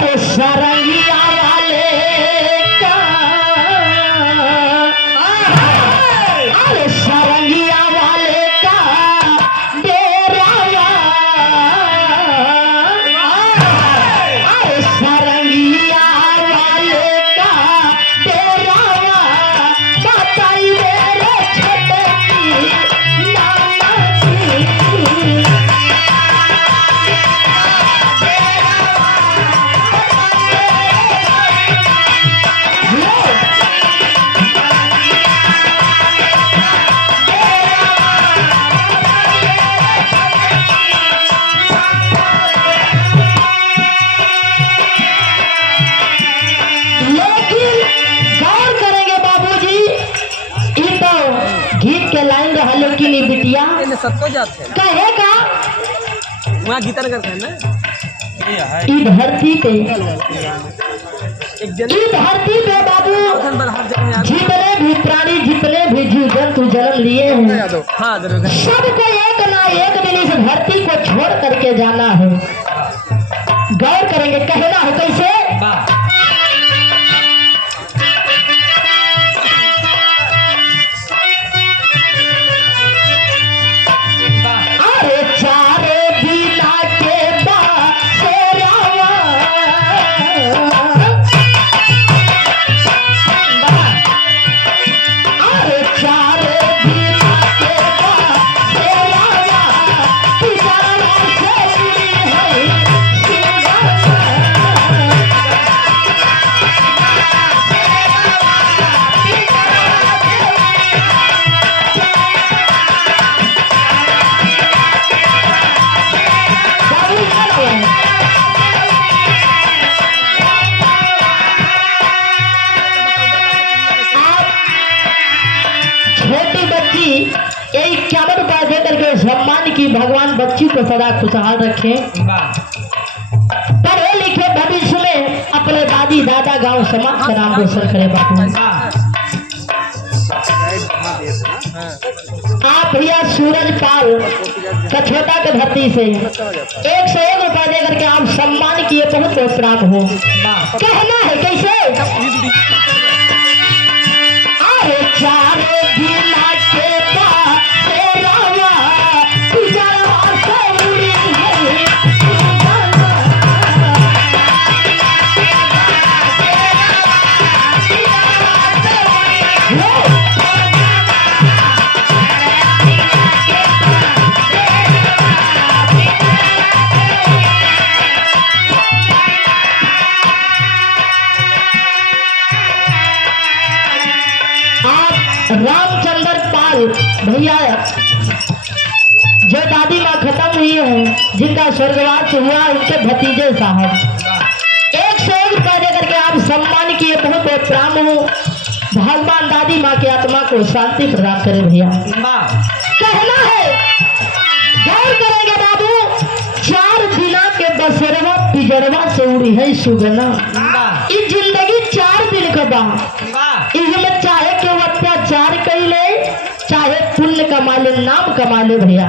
अरे सरंगिया वाले का, अरे सरंगिया वाले का डेरावा, अरे सरंगिया वाले का डेरावा, बताई मेरे छोटे की नाना जी। गीत के लाइन रहा लेकिन ये बिटिया सबको जाते हैं कहे का वहाँ गीता नगर है ना ई धरती पे, एक जन ई धरती पे बाबू हर जगह जितने भी प्राणी जितने भी जीव जंतु जन्म लिए हैं हाँ दरोगा सबको एक ना एक दिन इस धरती को छोड़ करके जाना है। गौर करेंगे कहना है कैसे, अरे चारे बिना के बासेरावा, अरे चारे बिना के बासेरावा, पिसारा से है सुगावा। बाबू क्या है? छोटी बच्ची यही 51 रुपया दे करके सम्मान की, भगवान बच्ची को सदा खुशहाल रखे, पढ़े लिखे भविष्य में अपने दादी दादा गांव समाज का नाम रोशन करे। बाबू आप भैया सूरज पाल कछोटा के धरती से 101 रुपया दे करके आप सम्मान किए, बहुत बहुत प्रणाम हो। कहना है कैसे, अरे चारे बिना के बासेरावा, पिसारा से उड़ी है सुगावा। रामचंद्र पाल भैया जो दादी माँ खत्म हुई है, जिनका स्वर्गवास हुआ, उनके भतीजे साहब 101 रुपया दे करके आप सम्मान किए, बहुत बहुत प्रणाम हो। भगवान दादी माँ की आत्मा को शांति प्रदान करे। भैया कहना है, गौर करेंगे बाबू, 4 दिना के बसरवा पिजरवा से उड़ी है सुगना। इस जिंदगी 4 दिन का बा, इसमें चाहे केवल अत्याचार कर ले, चाहे पुण्य कमा ले, नाम कमा ले। भैया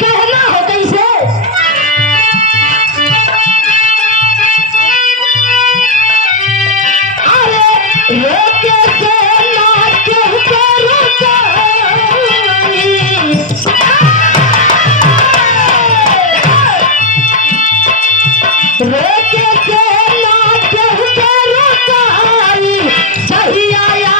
कहना हो कैसे, अरे रोके से ना केहू के रोकाई, रोके से ना केहू के रोकाई, सही आया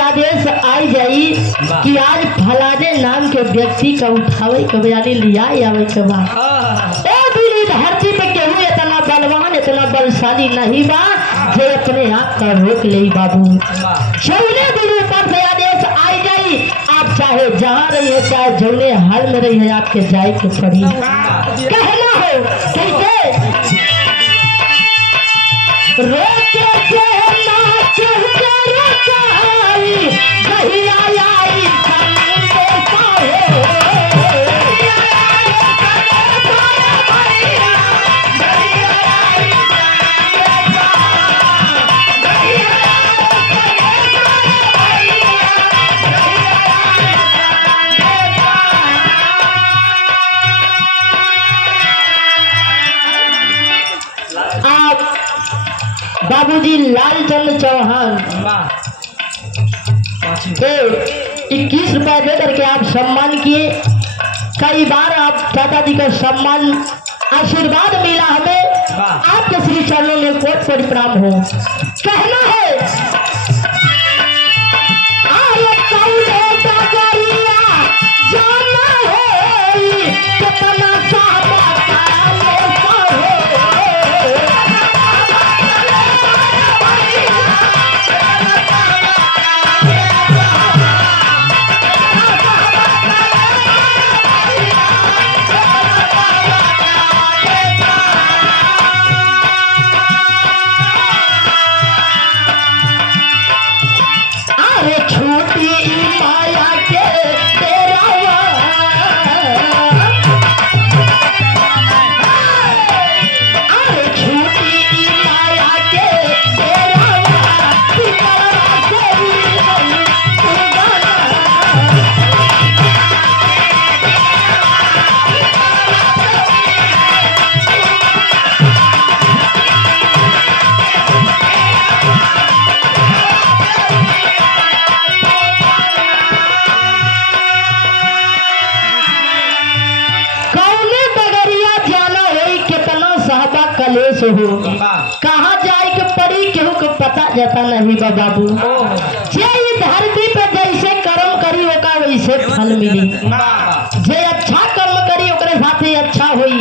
आदेश आई जाई कि आज फलाने नाम के व्यक्ति का उठावे के बयानी लिया आवे के बाद ए दिली धरती पे केहू इतना बलवान इतना बलशाली नहीं बा जो अपने आप का रोक ले। बाबू जौने दिन ऊपर से आदेश आई जाई, आप चाहे जहाँ रही है चाहे जौने हाल में रही है, आपके जाए के पड़ी। कहना हो कैसे, रोके से ना केहू के रोकाई, श्री लालचंद चौहान को 21 रुपए दे करके आप सम्मान किए। कई बार आप दादाजी का सम्मान आशीर्वाद मिला हमें, आपके श्री चरणों में कोट कोट प्रणाम हो। कहना है आरे कौने डगरिया जाना है, कितना साहबा काले कहो। अरे छोटी माया के तेरा अरे छोटी माया के तेरा कलेश हो। कहाँ जाए के पड़ी केहू को पता जाता नहीं बा बाबू। जे ई धरती पे जैसे कर्म करी होगा वैसे फल मिली। जे अच्छा कर्म करी ओकरे साथे अच्छा होई,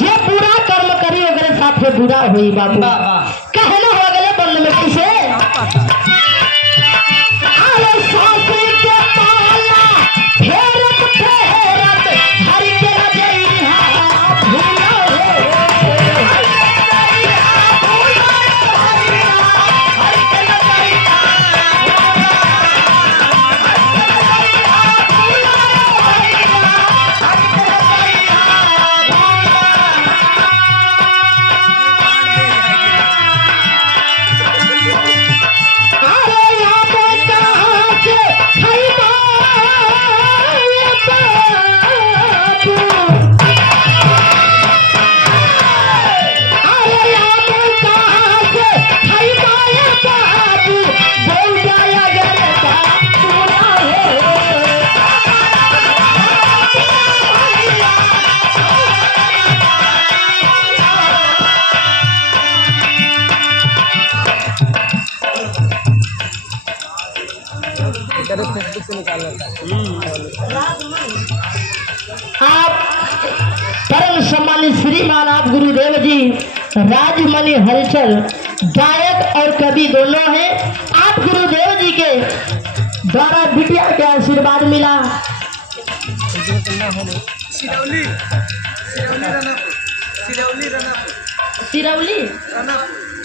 जे बुरा कर्म करी ओकरे साथे बुरा होई बाबू। कहना हो गए बंद में कैसे अरे सासू के पाला फेरत फेरत हर के रजैया भूला फेसबुक से निकाल लेता है। आप परम सम्मानित श्रीमान आप गुरुदेव जी राजमणि हलचल गायक और कवि दोनों हैं। आप गुरुदेव जी के द्वारा बिटिया के आशीर्वाद मिला।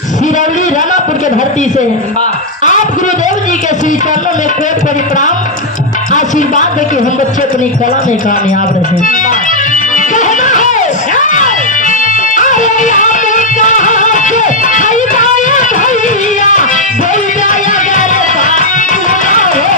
सिरौली रानापुर के धरती से आप गुरुदेव जी के श्री चरणों में कोट कोट प्रणाम आशीर्वाद दे कि हम बच्चे अपनी कला में कामयाब रहे। कहना है अरे आप कहाँ से खरीदाया भैया बोल जाया गरबा पूरा हो।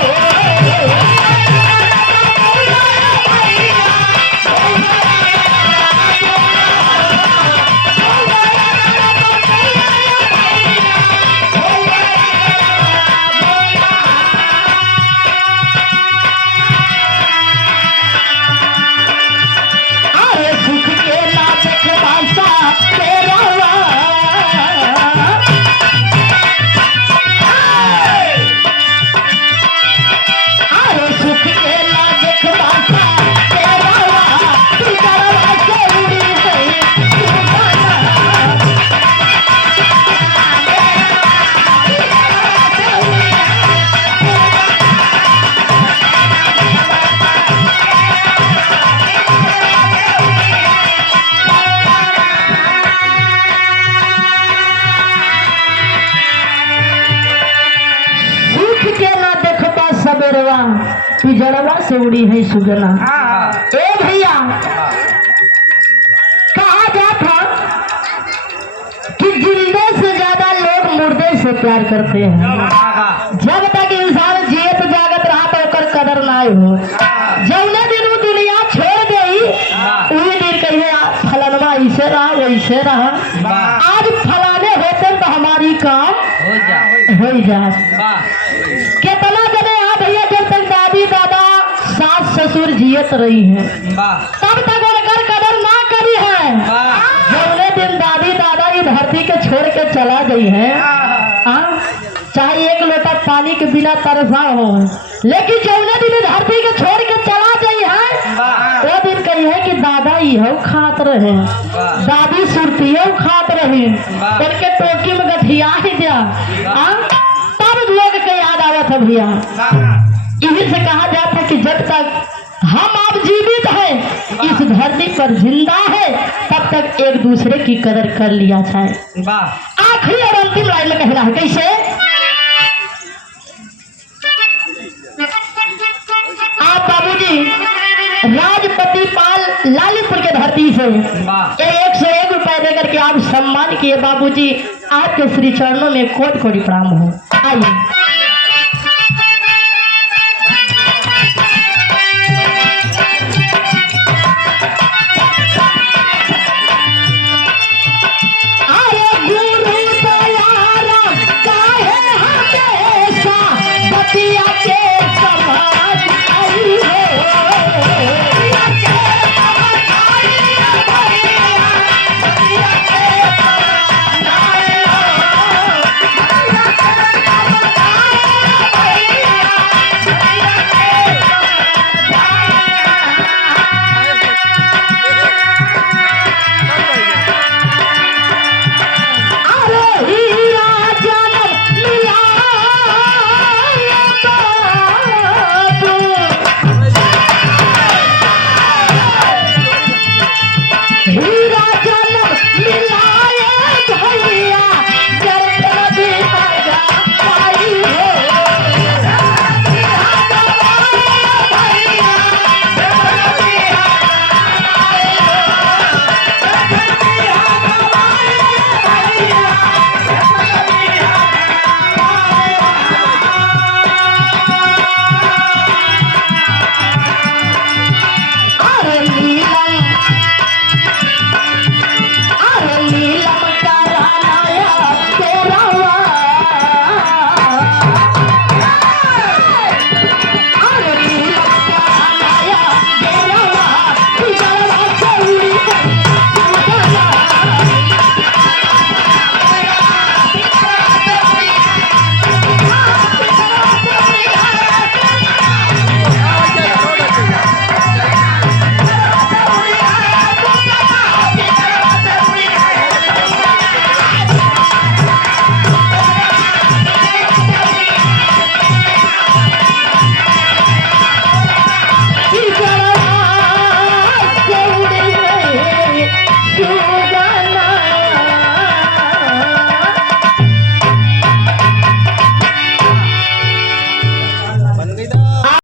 पिजड़वा से उड़ी है सुगना। ए भैया कहा जाता कि जिंदे से ज्यादा लोग मुर्दे से प्यार करते हैं। जब तक इंसान जियत जागत रहा तो ओकर कदर ना हो। जौने दिन वो दुनिया छोड़ गई उही दिन कहिए फलानवा ऐसे रहा वैसे रहा। आज फलाने होते तो हमारी काम कितना जने यहाँ भैया जब तक दादी दादा सास ससुर जियत रही हैं तब तक उनकर कदर ना करी है। जौने दिन दादी दादा ये धरती के छोड़ के चला गई है, चाहे एक लोटा पानी के बिना तरसा हो, लेकिन जौने दिन धरती के छोड़ के चला गई है वो दिन कही है कि दादा यह खात रहे, दादी सुरतियों खात रही, करके टोकी में गठिया ही दिया। तब लोग के याद आवत है भैया। इसी से कहा जाता है कि जब तक हम आप जीवित हैं, इस धरती पर जिंदा है, तब तक एक दूसरे की कदर कर लिया जाए। आखिरी और अंतिम लाइन में कहना है कैसे, आप बाबूजी राजपति पाल लालीपुर के धरती से 101 रुपए देकर के आप सम्मान किए बाबूजी, आपके श्री चरणों में कोटि कोटि प्रणाम हो। आइए।